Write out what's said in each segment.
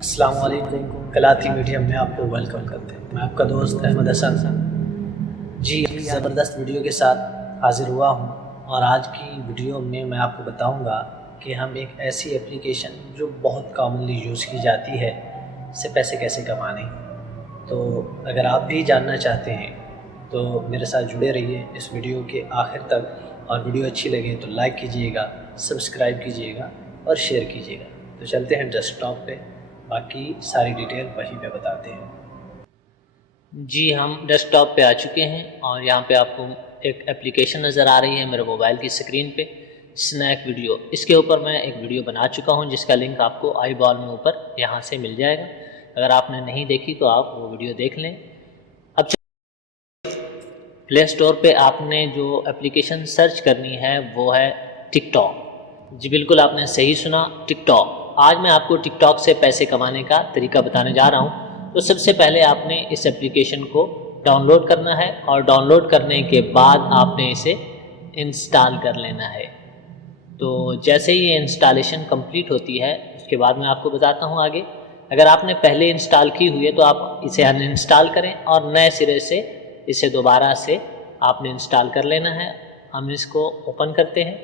अस्सलाम वालेकुम। कलाती मीडियम में आपको वेलकम करते हैं। मैं आपका दोस्त अहमद हसन जी ज़बरदस्त वीडियो के साथ हाज़िर हुआ हूँ। और आज की वीडियो में मैं आपको बताऊँगा कि हम एक ऐसी एप्लीकेशन जो बहुत कॉमनली यूज़ की जाती है से पैसे कैसे कमाने। तो अगर आप भी जानना चाहते हैं तो मेरे साथ जुड़े रहिए इस वीडियो के आखिर तक। और वीडियो अच्छी लगे तो लाइक कीजिएगा, सब्सक्राइब कीजिएगा और शेयर कीजिएगा। तो चलते हैं डेस्कटॉप पे, बाकी सारी डिटेल वहीं पे बताते हैं। जी, हम डेस्कटॉप पे आ चुके हैं और यहाँ पे आपको एक एप्लीकेशन नज़र आ रही है मेरे मोबाइल की स्क्रीन पे, स्नैक वीडियो। इसके ऊपर मैं एक वीडियो बना चुका हूँ जिसका लिंक आपको आई बॉल में ऊपर यहाँ से मिल जाएगा। अगर आपने नहीं देखी तो आप वो वीडियो देख लें। अब प्ले स्टोर पे आपने जो एप्लीकेशन सर्च करनी है वो है टिकटॉक। जी बिल्कुल, आपने सही सुना, टिकटॉक। आज मैं आपको टिकटॉक से पैसे कमाने का तरीका बताने जा रहा हूँ। तो सबसे पहले आपने इस एप्लीकेशन को डाउनलोड करना है और डाउनलोड करने के बाद आपने इसे इंस्टॉल कर लेना है। तो जैसे ही ये इंस्टॉलेशन कंप्लीट होती है उसके बाद मैं आपको बताता हूँ आगे। अगर आपने पहले इंस्टॉल की हुई है तो आप इसे अनइंस्टॉल करें और नए सिरे से इसे दोबारा से आपने इंस्टॉल कर लेना है। हम इसको ओपन करते हैं।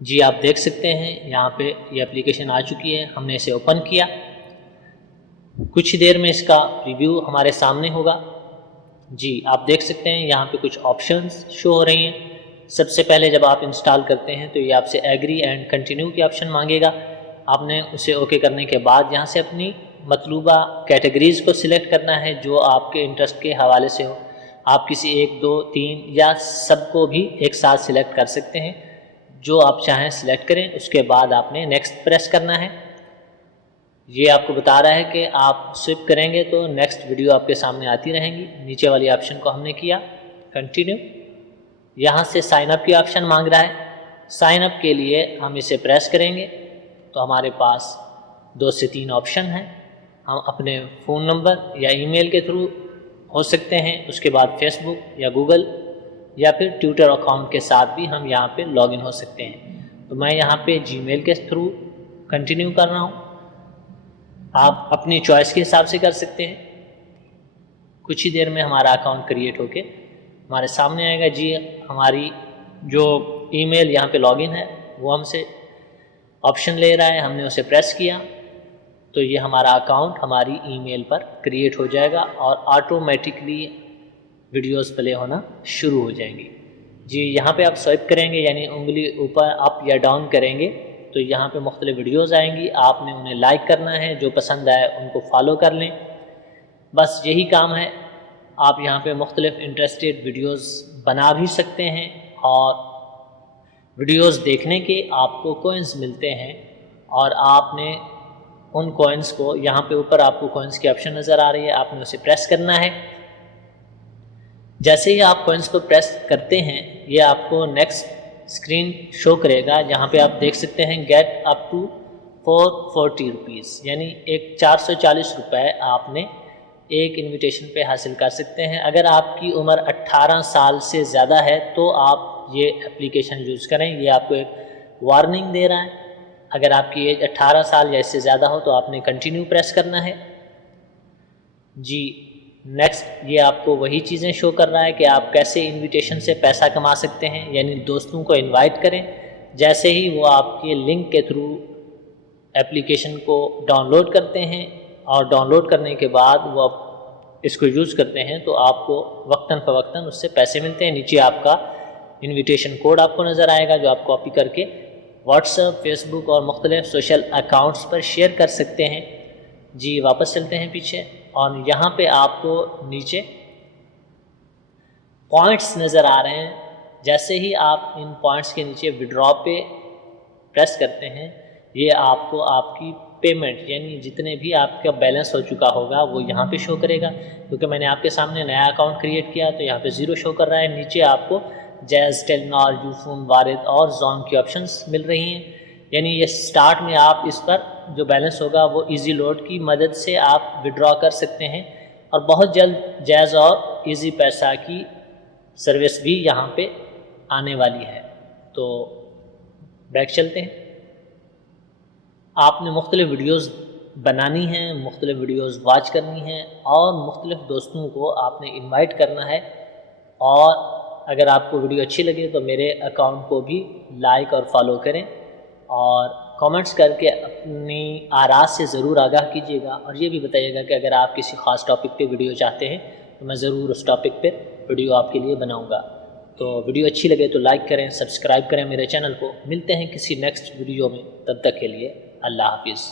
जी आप देख सकते हैं यहाँ पे ये एप्लीकेशन आ चुकी है। हमने इसे ओपन किया, कुछ ही देर में इसका रिव्यू हमारे सामने होगा। जी आप देख सकते हैं यहाँ पे कुछ ऑप्शंस शो हो रही हैं। सबसे पहले जब आप इंस्टॉल करते हैं तो ये आपसे एग्री एंड कंटिन्यू की ऑप्शन मांगेगा। आपने उसे ओके करने के बाद यहाँ से अपनी मतलूबा कैटेगरीज़ को सिलेक्ट करना है जो आपके इंटरेस्ट के हवाले से हो। आप किसी 1, 2, 3 या सबको भी एक साथ सिलेक्ट कर सकते हैं, जो आप चाहें सिलेक्ट करें। उसके बाद आपने नेक्स्ट प्रेस करना है। ये आपको बता रहा है कि आप स्विप करेंगे तो नेक्स्ट वीडियो आपके सामने आती रहेंगी। नीचे वाली ऑप्शन को हमने किया कंटिन्यू। यहाँ से साइन अप की ऑप्शन मांग रहा है। साइन अप के लिए हम इसे प्रेस करेंगे तो हमारे पास 2 से 3 ऑप्शन हैं। हम अपने फ़ोन नंबर या ईमेल के थ्रू हो सकते हैं, उसके बाद फेसबुक या गूगल या फिर ट्विटर अकाउंट के साथ भी हम यहाँ पे लॉगिन हो सकते हैं। तो मैं यहाँ पे जीमेल के थ्रू कंटिन्यू कर रहा हूँ। आप अपनी चॉइस के हिसाब से कर सकते हैं। कुछ ही देर में हमारा अकाउंट क्रिएट होके हमारे सामने आएगा। जी हमारी जो ईमेल यहाँ पे लॉगिन है वो हमसे ऑप्शन ले रहा है, हमने उसे प्रेस किया तो ये हमारा अकाउंट हमारी ईमेल पर क्रिएट हो जाएगा और ऑटोमेटिकली वीडियोस प्ले होना शुरू हो जाएंगी। जी यहाँ पे आप स्वाइप करेंगे यानी उंगली ऊपर अप या डाउन करेंगे तो यहाँ पे मुख्तलिफ वीडियोस आएंगी। आपने उन्हें लाइक करना है, जो पसंद आए उनको फॉलो कर लें। बस यही काम है। आप यहाँ पे मुख्तलिफ इंटरेस्टेड वीडियोस बना भी सकते हैं और वीडियोस देखने के आपको कॉइन्स मिलते हैं और आपने उन कॉइन्स को, यहाँ पे ऊपर आपको कॉइन्स की ऑप्शन नज़र आ रही है, आपने उसे प्रेस करना है। जैसे ही आप कॉइन्स को प्रेस करते हैं ये आपको नेक्स्ट स्क्रीन शो करेगा। यहाँ पे आप देख सकते हैं गेट अप टू 440 रुपीज़, यानी एक 440 रुपये आपने एक इनविटेशन पे हासिल कर सकते हैं। अगर आपकी उम्र 18 साल से ज़्यादा है तो आप ये एप्लीकेशन यूज़ करें। ये आपको एक वार्निंग दे रहा है। अगर आपकी एज 18 साल या इससे ज़्यादा हो तो आपने कंटिन्यू प्रेस करना है। जी नेक्स्ट ये आपको वही चीज़ें शो कर रहा है कि आप कैसे इनविटेशन से पैसा कमा सकते हैं, यानी दोस्तों को इनवाइट करें। जैसे ही वो आपके लिंक के थ्रू एप्लीकेशन को डाउनलोड करते हैं और डाउनलोड करने के बाद वो इसको यूज़ करते हैं तो आपको वक्तन फ़वक्तन उससे पैसे मिलते हैं। नीचे आपका इनविटेशन कोड आपको नज़र आएगा जो आप कॉपी करके व्हाट्सएप, फेसबुक और मुख्तलिफ सोशल अकाउंट्स पर शेयर कर सकते हैं। जी वापस चलते हैं पीछे और यहाँ पे आपको नीचे पॉइंट्स नज़र आ रहे हैं। जैसे ही आप इन पॉइंट्स के नीचे विड्रॉ पे प्रेस करते हैं ये आपको आपकी पेमेंट यानी जितने भी आपका बैलेंस हो चुका होगा वो यहाँ पे शो करेगा। क्योंकि मैंने आपके सामने नया अकाउंट क्रिएट किया तो यहाँ पे 0 शो कर रहा है। नीचे आपको जैज़, टेलनॉर, यूफोन, वारिद और जॉन की ऑप्शंस मिल रही हैं। यानी ये स्टार्ट में आप इस पर जो बैलेंस होगा वो इजी लोड की मदद से आप विड्रॉ कर सकते हैं और बहुत जल्द जैज़ और इजी पैसा की सर्विस भी यहाँ पे आने वाली है। तो बैक चलते हैं। आपने मुख्तलिफ़ वीडियोज़ बनानी हैं, मुख्तलिफ़ वीडियोज़ वॉच करनी हैं और मुख्तलिफ़ दोस्तों को आपने इनवाइट करना है। और अगर आपको वीडियो अच्छी लगे तो मेरे अकाउंट को भी लाइक और फॉलो करें और कमेंट्स करके अपनी आराज़ से ज़रूर आगाह कीजिएगा और ये भी बताइएगा कि अगर आप किसी ख़ास टॉपिक पे वीडियो चाहते हैं तो मैं ज़रूर उस टॉपिक पे वीडियो आपके लिए बनाऊंगा। तो वीडियो अच्छी लगे तो लाइक करें, सब्सक्राइब करें मेरे चैनल को। मिलते हैं किसी नेक्स्ट वीडियो में, तब तक के लिए अल्लाह हाफिज़।